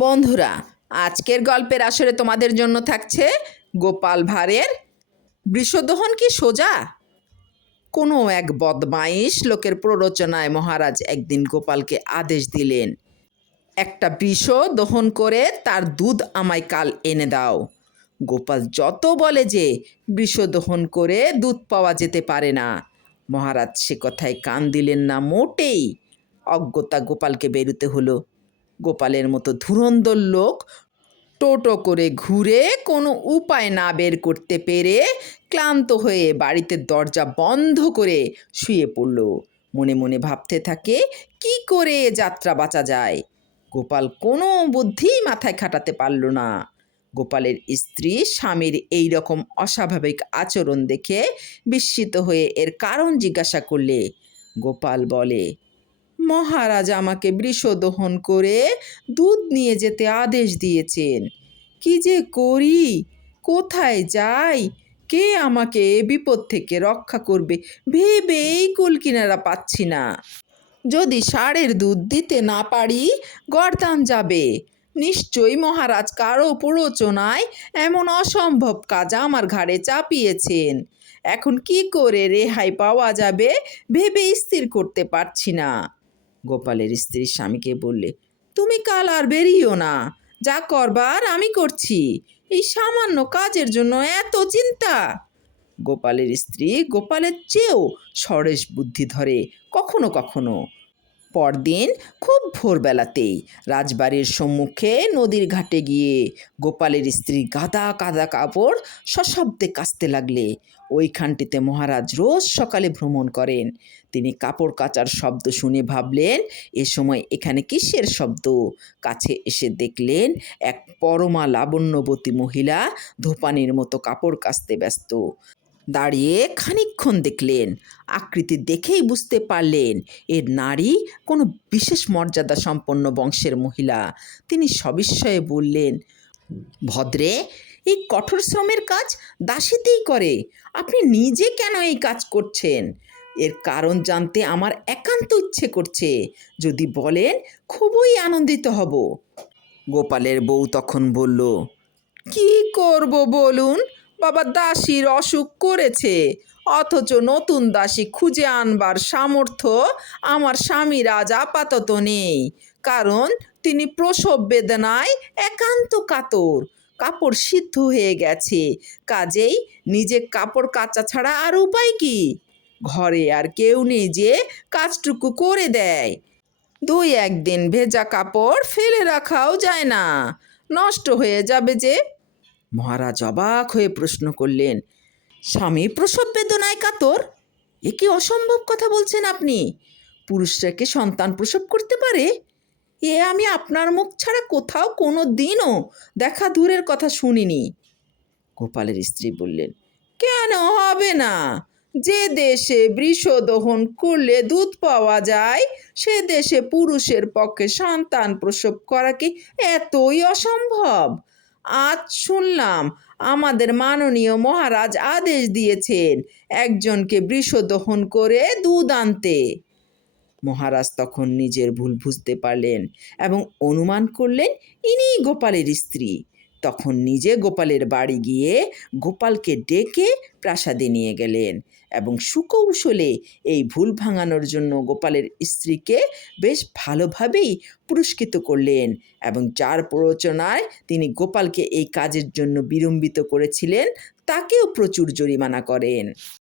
বন্ধুরা, আজকের গল্পের আসরে তোমাদের জন্য থাকছে গোপাল ভাঁড়ের বৃষদহন কি সোজা। কোনো এক বদমাইশ লোকের প্ররোচনায় মহারাজ একদিন গোপালকে আদেশ দিলেন, একটা বৃষ দহন করে তার দুধ আমায় কাল এনে দাও। গোপাল যত বলে যে বৃষ দহন করে দুধ পাওয়া যেতে পারে না। মহারাজ সে কথায় কান দিলেন না মোটেই। অজ্ঞতা গোপালকে বেরুতে হলো। গোপালের মতো ধুরন্ধর লোক টোটো করে ঘুরে কোনো উপায় না বের করতে পেরে ক্লান্ত হয়ে বাড়িতে দরজা বন্ধ করে শুয়ে পড়ল। মনে মনে ভাবতে থাকে, কি করে যাত্রা বাঁচা যায়। গোপাল কোনো বুদ্ধি মাথায় খাটাতে পারল না। গোপালের স্ত্রী স্বামীর এই রকম অস্বাভাবিক আচরণ দেখে বিস্মিত হয়ে এর কারণ জিজ্ঞাসা করলে গোপাল বলে, মহারাজ আমাকে বৃষ দহন করে দুধ নিয়ে যেতে আদেশ দিয়েছেন। কি যে করি, কোথায় যাই, কে আমাকে এ বিপদ থেকে রক্ষা করবে ভেবেই কুলকিনারা পাচ্ছি না। যদি ষাঁড়ের দুধ দিতে না পারি গর্দান যাবে। নিশ্চয়ই মহারাজ কারো প্ররোচনায় এমন অসম্ভব কাজ আমার ঘাড়ে চাপিয়েছেন। এখন কি করে রেহাই পাওয়া যাবে ভেবে স্থির করতে পারছি না। গোপালের স্ত্রী স্বামীকে বললে, তুমি কাল আর বেরিও না, যা করবার আমি করছি। এই সামান্য কাজের জন্য এত চিন্তা। গোপালের স্ত্রী গোপালের চেয়েও সরেস বুদ্ধি ধরে কখনো কখনো। পরদিন খুব ভোরবেলাতেই রাজবাড়ির সম্মুখে নদীর ঘাটে গিয়ে গোপালের স্ত্রী গাদা কাদা কাপড় সশব্দে কাচতে লাগলে। ওইখানটিতে মহারাজ রোজ সকালে ভ্রমণ করেন। তিনি কাপড় কাচার শব্দ শুনে ভাবলেন, এ সময় এখানে কিসের শব্দ। কাছে এসে দেখলেন এক পরমা লাবণ্যবতী মহিলা ধোপানির মতো কাপড় কাচতে ব্যস্ত। দাঁড়িয়ে খানিকক্ষণ দেখলেন, আকৃতি দেখেই বুঝতে পারলেন এর নারী কোনো বিশেষ মর্যাদা সম্পন্ন বংশের মহিলা। তিনি সবিস্ময়ে বললেন, ভদ্রে, এই কঠোর শ্রমের কাজ দাসীতেই করে, আপনি নিজে কেন এই কাজ করছেন? এর কারণ জানতে আমার একান্ত ইচ্ছে করছে। যদি বলেন খুবই আনন্দিত হব। গোপালের বউ তখন বলল, কি করব বলুন বাবা, দাসীর অসুখ করেছে, অথচ নতুন দাসী খুঁজে আনবার সামর্থ্য আমার স্বামীর আজ আপাতত নেই। কারণ তিনি প্রসব বেদনায় একান্ত কাতর। কাপড় সিদ্ধ হয়ে গেছে, কাজেই নিজে কাপড় কাচা ছাড়া আর উপায় কি? ঘরে আর কেউ নেই যে কাজটুকু করে দেয়। দুই একদিন ভেজা কাপড় ফেলে রাখাও যায় না, নষ্ট হয়ে যাবে যে। মহারাজ অবাক হয়ে প্রশ্ন করলেন, স্বামী প্রসব বেদনায় কাতর? এ কি অসম্ভব কথা বলছেন আপনি? পুরুষরা কি সন্তান প্রসব করতে পারে? এ আমি আপনার মুখ ছাড়া কোথাও কোনো দিনও দেখা দূরের কথা শুনিনি। গোপালের স্ত্রী বললেন, কেন হবে না? যে দেশে বৃষ দহন করলে দুধ পাওয়া যায় সে দেশে পুরুষের পক্ষে সন্তান প্রসব করা কি এতই অসম্ভব? আজ শুনলাম আমাদের মাননীয় মহারাজ আদেশ দিয়েছেন একজনকে বৃষ দহন করে দুধ আনতে। মহারাজ তখন নিজের ভুল বুঝতে পারলেন এবং অনুমান করলেন ইনিই গোপালের স্ত্রী। তখন নিজে গোপালের বাড়ি গিয়ে গোপালকে ডেকে প্রাসাদে নিয়ে গেলেন এবং সুকৌশলে এই ভুল ভাঙানোর জন্য গোপালের স্ত্রীকে বেশ ভালোভাবেই পুরস্কৃত করলেন এবং যার প্ররোচনায় তিনি গোপালকে এই কাজের জন্য বিলম্বিত করেছিলেন তাকেও প্রচুর জরিমানা করেন।